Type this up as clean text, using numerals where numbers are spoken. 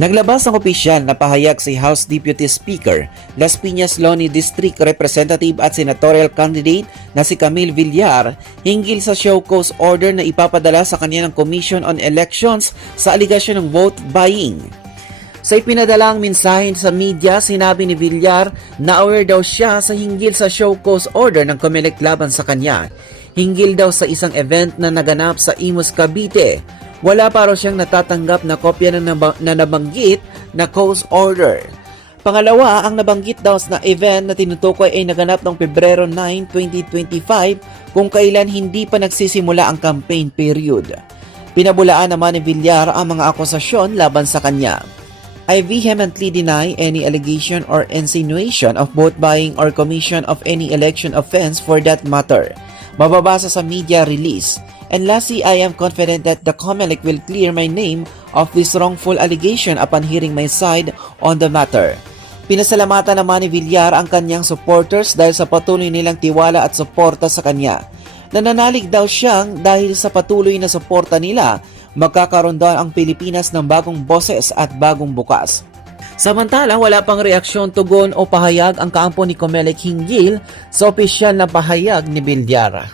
Naglabas ng opisyal na pahayag si House Deputy Speaker, Las Piñas Loni District Representative at Senatorial Candidate na si Camille Villar hinggil sa show cause order na ipapadala sa kanya ng Commission on Elections sa aligasyon ng vote buying. Sa ipinadalang mensahe sa media, sinabi ni Villar na aware daw siya sa hinggil sa show cause order ng COMELEC laban sa kanya. Hinggil daw sa isang event na naganap sa Imus, Cavite. Wala pa raw siyang natatanggap na kopya na nabanggit na cause order. Pangalawa, ang nabanggit daw na event na tinutukoy ay naganap noong Pebrero 9, 2025 kung kailan hindi pa nagsisimula ang campaign period. Pinabulaan naman ni Villar ang mga akusasyon laban sa kanya. I vehemently deny any allegation or insinuation of vote buying or commission of any election offense for that matter. Mababasa sa media release. And lastly, I am confident that the COMELEC will clear my name of this wrongful allegation upon hearing my side on the matter. Pinasalamatan naman ni Villar ang kanyang supporters dahil sa patuloy nilang tiwala at suporta sa kanya. Nananalig daw siyang dahil sa patuloy na suporta nila, magkakaroon daw ang Pilipinas ng bagong boses at bagong bukas. Samantala, wala pang reaksyon, tugon o pahayag ang kampo ni COMELEC hinggil sa opisyal na pahayag ni Villar.